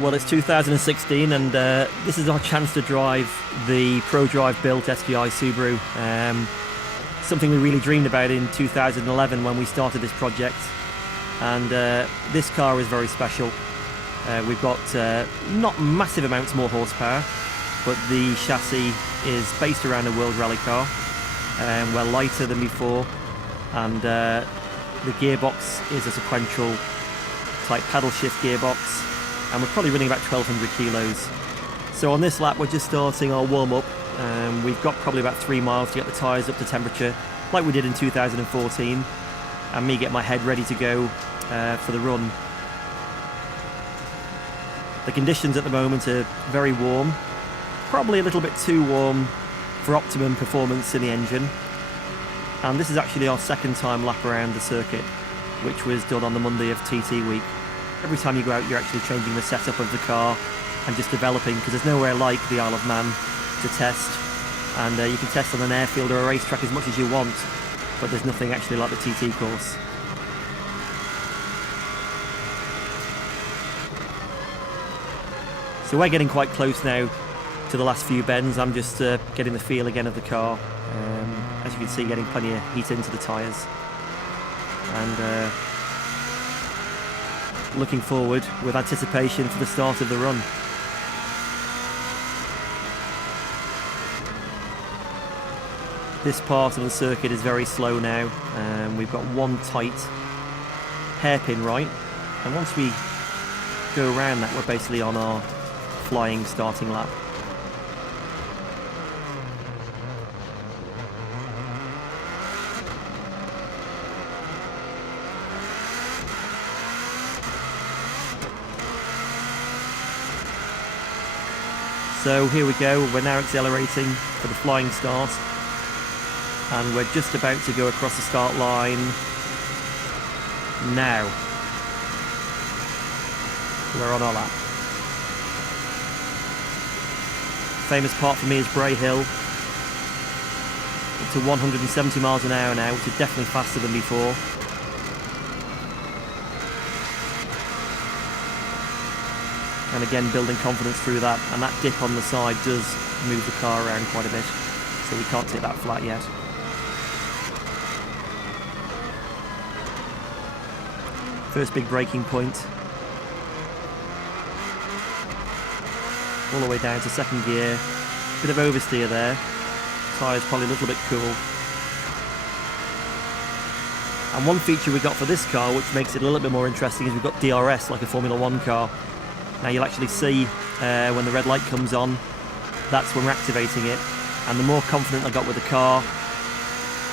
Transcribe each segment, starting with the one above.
Well, it's 2016 and this is our chance to drive the Pro Drive built SVI Subaru. Something we really dreamed about in 2011 when we started this project. And this car is very special. We've got not massive amounts more horsepower, but the chassis is based around a World Rally car. We're lighter than before, and the gearbox is a sequential type paddle shift gearbox, and we're probably running about 1,200 kilos. So on this lap we're just starting our warm-up. We've got probably about 3 miles to get the tyres up to temperature, like we did in 2014, and me get my head ready to go for the run. The conditions at the moment are very warm, probably a little bit too warm for optimum performance in the engine. And this is actually our second time lap around the circuit, which was done on the Monday of TT week. Every time you go out, you're actually changing the setup of the car and just developing, because there's nowhere like the Isle of Man to test. And you can test on an airfield or a racetrack as much as you want, but there's nothing actually like the TT course. So we're getting quite close now to the last few bends. I'm just getting the feel again of the car. As you can see, getting plenty of heat into the tyres. And looking forward with anticipation for the start of the run. This part of the circuit is very slow now. We've got one tight hairpin right, and once we go around that, we're basically on our flying starting lap. So here we go, we're now accelerating for the flying start, and we're just about to go across the start line now. We're on our lap. Famous part for me is Bray Hill, up to 170 miles an hour now, which is definitely faster than before. And again, building confidence through that, and that dip on the side does move the car around quite a bit, so we can't take that flat yet. First big braking point. All the way down to second gear. Bit of oversteer there. Tyres probably a little bit cool. And one feature we got for this car, which makes it a little bit more interesting, is we've got DRS like a Formula 1 car. Now you'll actually see when the red light comes on, that's when we're activating it. And the more confident I got with the car,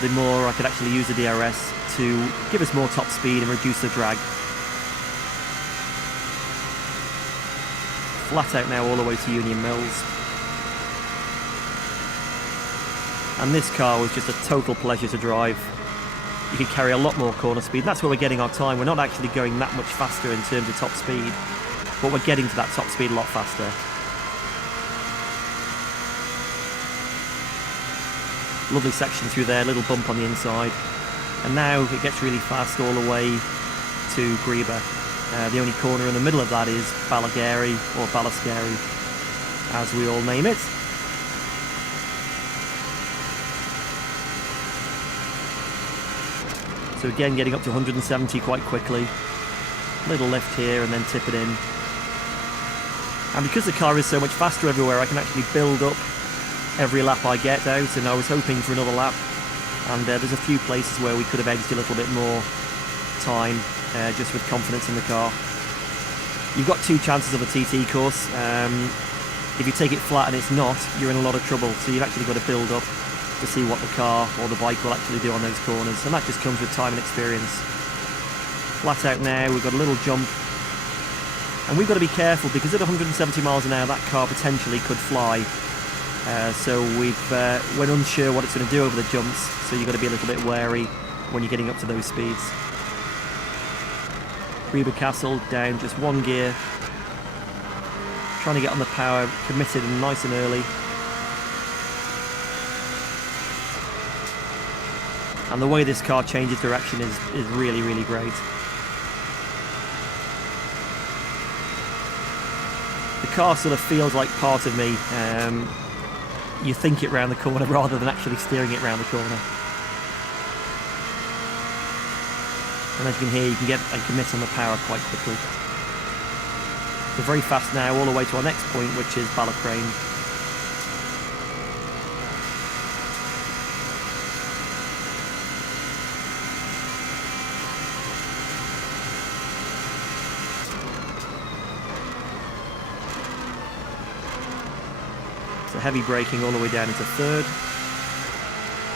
the more I could actually use the DRS to give us more top speed and reduce the drag. Flat out now all the way to Union Mills. And this car was just a total pleasure to drive. You can carry a lot more corner speed. That's where we're getting our time. We're not actually going that much faster in terms of top speed, but we're getting to that top speed a lot faster. Lovely section through there, little bump on the inside. And now it gets really fast all the way to Greba. The only corner in the middle of that is Balagary, or Balascary, as we all name it. So again, getting up to 170 quite quickly. Little lift here and then tip it in. And because the car is so much faster everywhere, I can actually build up every lap I get out, and I was hoping for another lap. And there's a few places where we could have edged a little bit more time, just with confidence in the car. You've got two chances of a TT course. If you take it flat and it's not, you're in a lot of trouble. So you've actually got to build up to see what the car or the bike will actually do on those corners. And that just comes with time and experience. Flat out now, we've got a little jump. And we've got to be careful, because at 170 miles an hour, that car potentially could fly. So we're unsure what it's going to do over the jumps, so you've got to be a little bit wary when you're getting up to those speeds. Greba Castle down just one gear. Trying to get on the power, committed and nice and early. And the way this car changes direction is really, really great. The car sort of feels like part of me. You think it round the corner rather than actually steering it round the corner. And as you can hear, you can get a commit on the power quite quickly. We're very fast now, all the way to our next point, which is Balacrane. So heavy braking all the way down into third.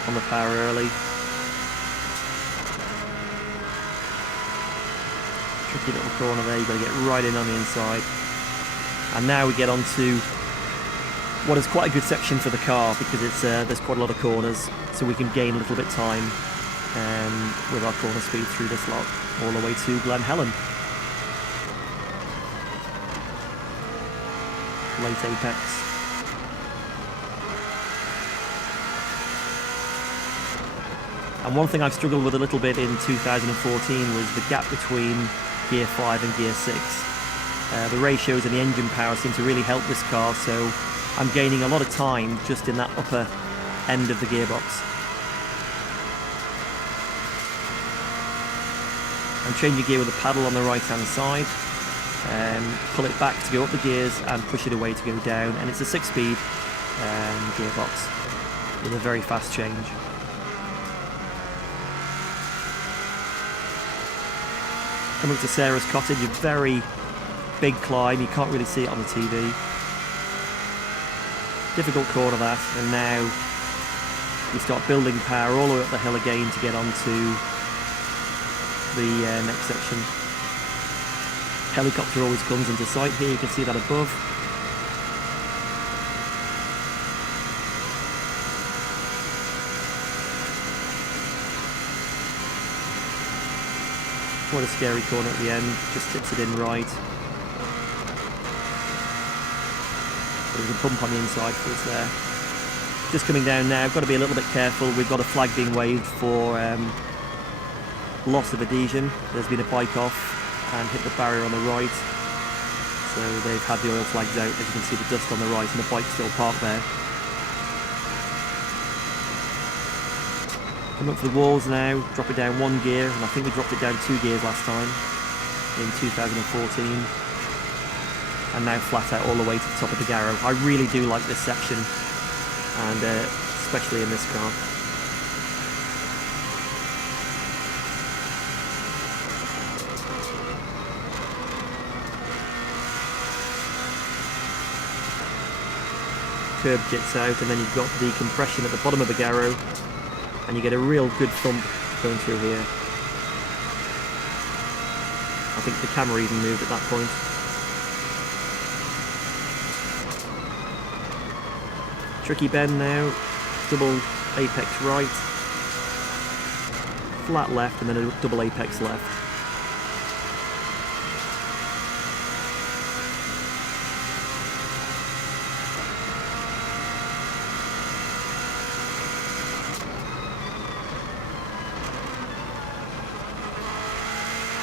On the power early. Tricky little corner there, you've got to get right in on the inside. And now we get on to what is quite a good section for the car, because it's there's quite a lot of corners, so we can gain a little bit of time with our corner speed through this lot, all the way to Glen Helen. Late apex. And one thing I've struggled with a little bit in 2014 was the gap between Gear 5 and Gear 6. The ratios and the engine power seem to really help this car, so I'm gaining a lot of time just in that upper end of the gearbox. I'm changing gear with the paddle on the right hand side, pull it back to go up the gears and push it away to go down, and it's a 6-speed gearbox with a very fast change. Coming up to Sarah's cottage, a very big climb, you can't really see it on the TV. Difficult corner that, and now we start building power all the way up the hill again to get onto the next section. Helicopter always comes into sight here, you can see that above. Quite a scary corner at the end, just tips it in right. There's a bump on the inside for us there. Just coming down now, got to be a little bit careful. We've got a flag being waved for loss of adhesion. There's been a bike off and hit the barrier on the right. So they've had the oil flags out. As you can see, the dust on the right and the bike still parked there. Come up for the walls now, drop it down 1 gear, and I think we dropped it down 2 gears last time in 2014. And now flat out all the way to the top of the Garrow. I really do like this section, and especially in this car. Curb kits out, and then you've got the compression at the bottom of the Garrow, and you get a real good thump going through here. I think the camera even moved at that point. Tricky bend now, double apex right, flat left, and then a double apex left.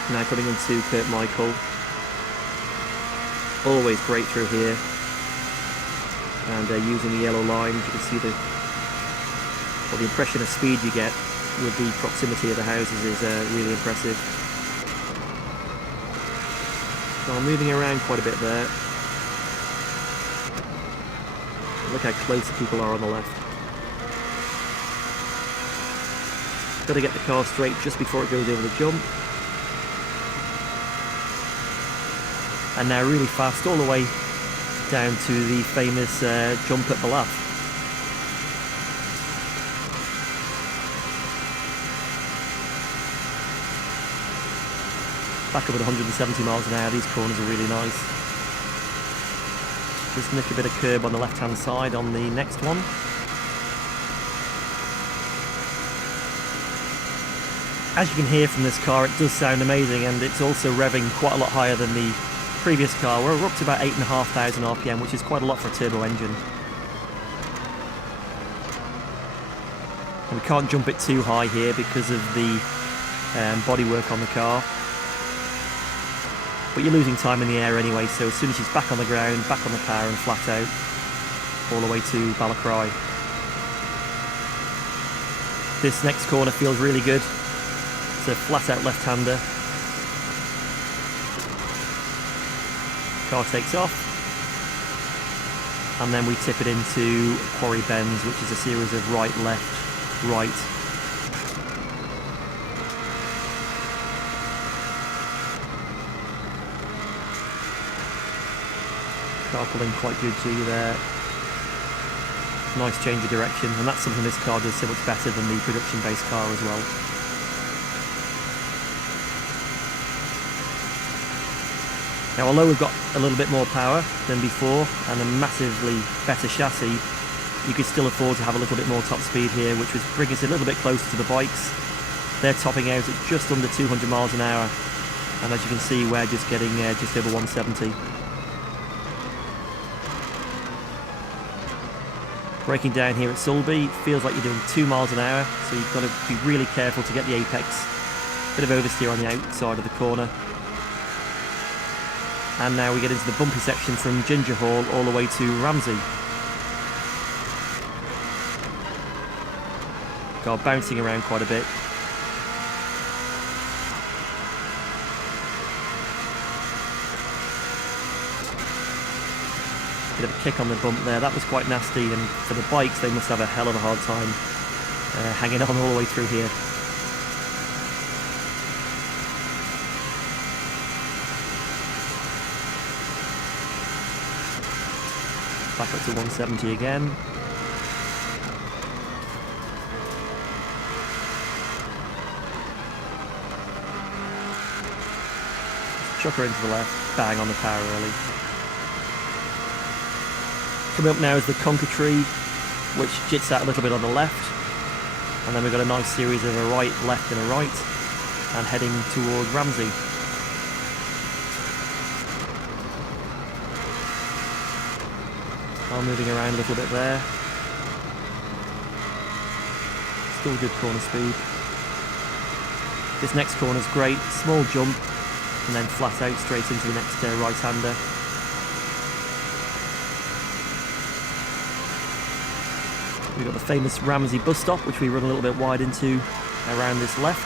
Now coming into Kurt Michael. Always great through here. And using the yellow lines, you can see the impression of speed you get with the proximity of the houses is really impressive. So I'm moving around quite a bit there. Look how close the people are on the left. Got to get the car straight just before it goes over the jump. And now really fast all the way down to the famous jump at Ballaugh. Back up at 170 miles an hour, these corners are really nice. Just nick a bit of curb on the left hand side on the next one. As you can hear from this car, it does sound amazing, and it's also revving quite a lot higher than the previous car. We're up to about 8,500 RPM, which is quite a lot for a turbo engine. And we can't jump it too high here because of the bodywork on the car. but you're losing time in the air anyway, so as soon as she's back on the ground, back on the power and flat out, all the way to Balacry. This next corner feels really good. It's a flat out left-hander. Car takes off, and then we tip it into Quarry Bends, which is a series of right, left, right. Car pulling quite good G there. Nice change of direction, and that's something this car does so much better than the production-based car as well. Now, although we've got a little bit more power than before and a massively better chassis, you could still afford to have a little bit more top speed here, which would bring us a little bit closer to the bikes. They're topping out at just under 200 miles an hour, and as you can see, we're just getting just over 170. Braking down here at Sulby, feels like you're doing 2 miles an hour, so you've got to be really careful to get the apex. Bit of oversteer on the outside of the corner. And now we get into the bumpy section from Ginger Hall all the way to Ramsey. Car bouncing around quite a bit. Bit of a kick on the bump there, that was quite nasty, and for the bikes they must have a hell of a hard time hanging on all the way through here. Back up to 170 again. Chuck her into the left, bang on the power early. Coming up now is the Conker Tree, which jits out a little bit on the left, and then we've got a nice series of a right, left and a right, and heading toward Ramsey. Car moving around a little bit there. Still good corner speed. This next corner's great, small jump, and then flat out straight into the next right-hander. We've got the famous Ramsey bus stop, which we run a little bit wide into around this left.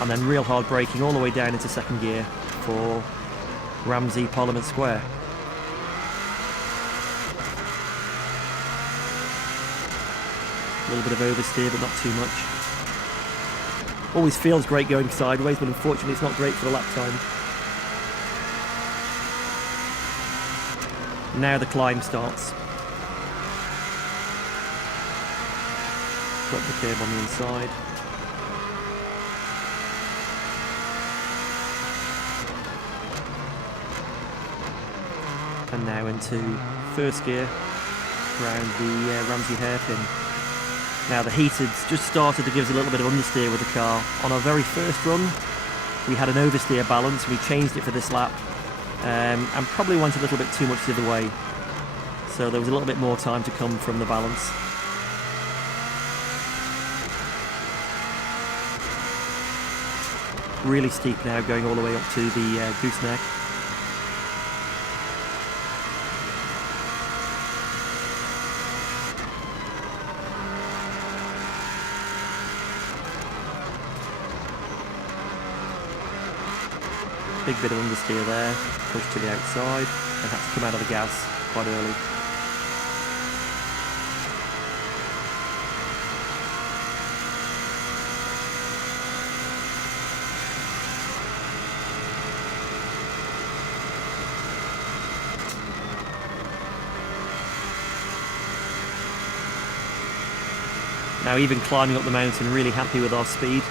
And then real hard braking all the way down into second gear for Ramsey Parliament Square. A little bit of oversteer, but not too much. Always feels great going sideways, but unfortunately it's not great for the lap time. Now the climb starts. Drop the curb on the inside. And now into first gear around the Ramsey hairpin. Now the heat had just started to give us a little bit of understeer with the car. On our very first run we had an oversteer balance, we changed it for this lap and probably went a little bit too much the other way. So there was a little bit more time to come from the balance. Really steep now, going all the way up to the gooseneck. Big bit of understeer there, pushed to the outside, and had to come out of the gas quite early. Now even climbing up the mountain, really happy with our speed,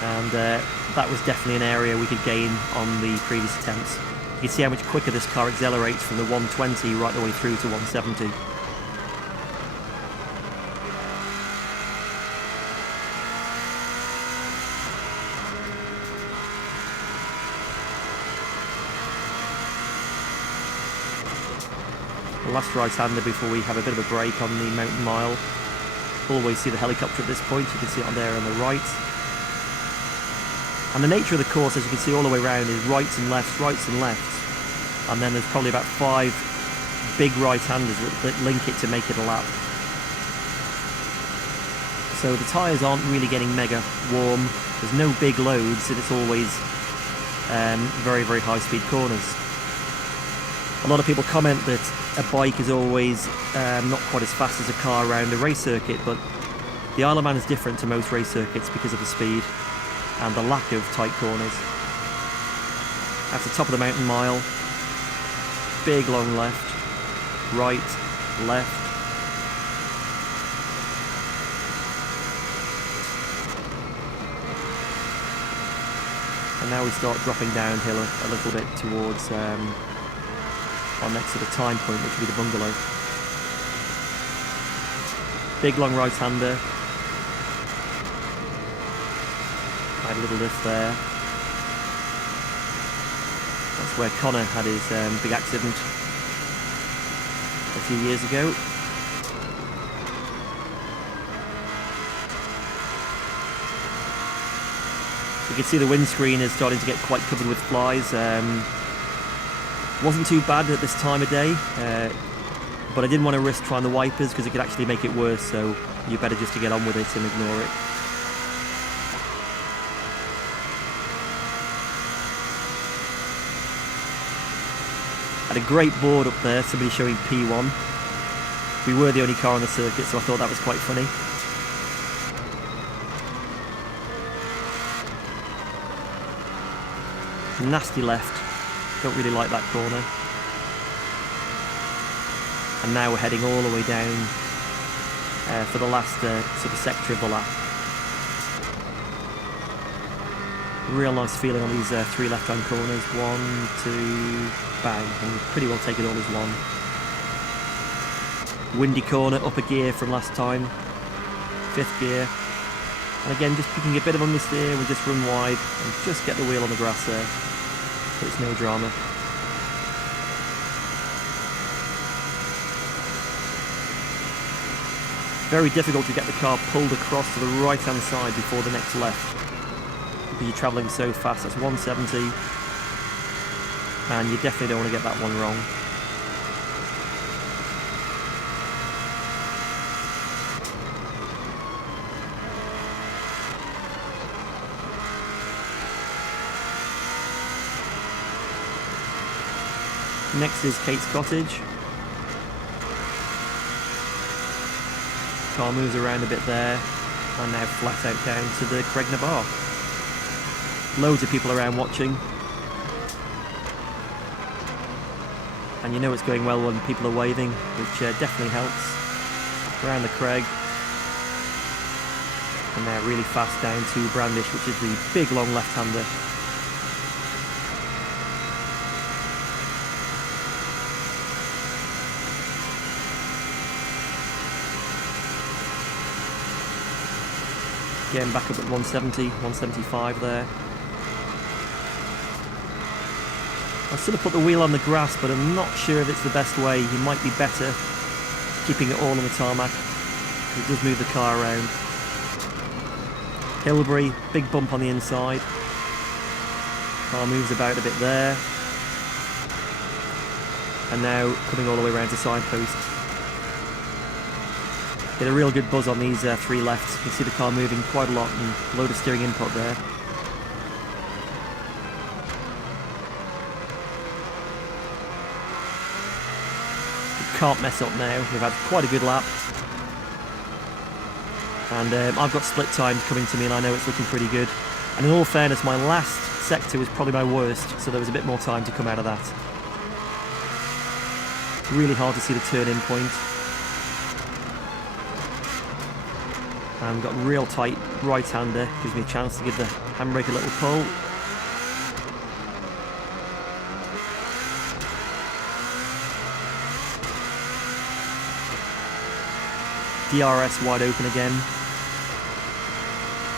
and that was definitely an area we could gain on the previous attempts. You can see how much quicker this car accelerates from the 120 right the way through to 170. The last right-hander before we have a bit of a break on the mountain mile. Always see the helicopter at this point, you can see it on there on the right. And the nature of the course, as you can see all the way around, is rights and lefts, rights and lefts. And then there's probably about 5 big right-handers that link it to make it a lap. So the tyres aren't really getting mega warm. There's no big loads, and it's always very, very high-speed corners. A lot of people comment that a bike is always not quite as fast as a car around a race circuit, but the Isle of Man is different to most race circuits because of the speed and the lack of tight corners. That's the top of the mountain mile. Big long left, right, left. And now we start dropping downhill a little bit towards our next sort of time point, which will be the bungalow. Big long right-hander. Had a little lift there. That's where Connor had his big accident a few years ago. You can see the windscreen is starting to get quite covered with flies. Wasn't too bad at this time of day, but I didn't want to risk trying the wipers because it could actually make it worse, so you're better just to get on with it and ignore it. Had a great board up there, somebody showing P1. We were the only car on the circuit, so I thought that was quite funny. Nasty left, don't really like that corner. And now we're heading all the way down for the last sort of sector of the lap. Real nice feeling on these 3 left-hand corners. 1, 2, bang, and pretty well take it all as one. Windy corner, upper gear from last time, 5th gear. And again, just picking a bit of understeer, we just run wide and just get the wheel on the grass there. But it's no drama. Very difficult to get the car pulled across to the right-hand side before the next left, because you're travelling so fast. That's 170, and you definitely don't want to get that one wrong. Next is Kate's Cottage. Car moves around a bit there, and now flat out down to the Cregna Bar. Loads of people around watching. And you know it's going well when people are waving, which definitely helps. Around the Craig. And now really fast down to Brandish, which is the big long left-hander. Getting back up at 170, 175 there. I still have put the wheel on the grass, but I'm not sure if it's the best way. You might be better keeping it all on the tarmac. It does move the car around. Hilbury, big bump on the inside. Car moves about a bit there. And now coming all the way around to signpost. Get a real good buzz on these 3 lefts. You can see the car moving quite a lot and a load of steering input there. You can't mess up now. We've had quite a good lap. And I've got split times coming to me, and I know it's looking pretty good. And in all fairness, my last sector was probably my worst, so there was a bit more time to come out of that. Really hard to see the turn-in point. And got real tight right-hander, gives me a chance to give the handbrake a little pull. DRS wide open again.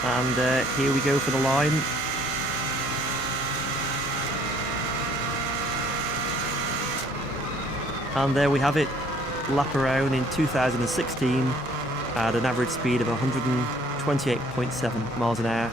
And here we go for the line. And there we have it, lap around in 2016 at an average speed of 128.7 miles an hour.